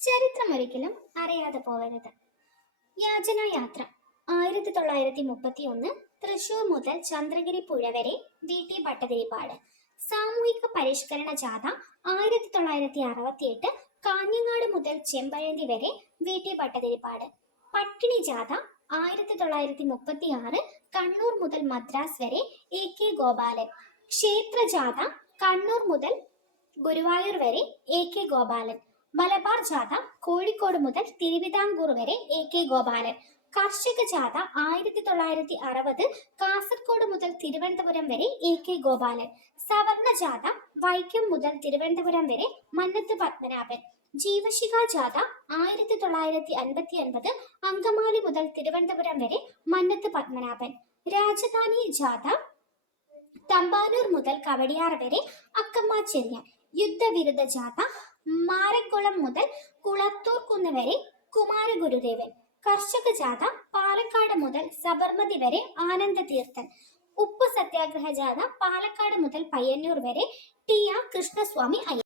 ചരിത്രം ഒരിക്കലും അറിയാതെ പോകരുത്. യാചനായാത്ര 1931 തൃശൂർ മുതൽ ചന്ദ്രഗിരി പുഴ വരെ വി.ടി. ഭട്ടതിരിപ്പാട്. സാമൂഹിക പരിഷ്കരണ ജാഥ 1968 കാഞ്ഞങ്ങാട് മുതൽ ചെമ്പഴന്തി വരെ വി.ടി. ഭട്ടതിരിപ്പാട്. പട്ടിണി ജാഥ 1936 കണ്ണൂർ മുതൽ മദ്രാസ് വരെ എ.കെ. ഗോപാലൻ. ക്ഷേത്ര ജാഥ കണ്ണൂർ മുതൽ ഗുരുവായൂർ വരെ എ.കെ. ഗോപാലൻ. മലബാർ ജാഥ കോഴിക്കോട് മുതൽ തിരുവിതാംകൂർ വരെ എ.കെ. ഗോപാലൻ. കർഷക ജാഥ 1960 കാസർഗോഡ് മുതൽ തിരുവനന്തപുരം വരെ എ.കെ. ഗോപാലൻ. സവർണ ജാഥ വൈക്കം മുതൽ തിരുവനന്തപുരം വരെ മന്നത്ത് പത്മനാഭൻ. ജീവശിഖ ജാഥ 1959 അങ്കമാലി മുതൽ തിരുവനന്തപുരം വരെ മന്നത്ത് പത്മനാഭൻ. രാജധാനി ജാഥ തമ്പാനൂർ മുതൽ കവടിയാർ വരെ അക്കമ്മ ചെറിയാൻ. യുദ്ധവിരുദ്ധ ജാഥ മാരക്കുളം മുതൽ കുളത്തൂർ കുന്ന് വരെ കുമാരഗുരുദേവൻ. കർഷക ജാഥ പാലക്കാട് മുതൽ സബർമതി വരെ ആനന്ദ തീർത്ഥൻ. ഉപ്പ് സത്യാഗ്രഹ ജാഥ പാലക്കാട് മുതൽ പയ്യന്നൂർ വരെ ടി ആർ കൃഷ്ണസ്വാമി അയ്യർ.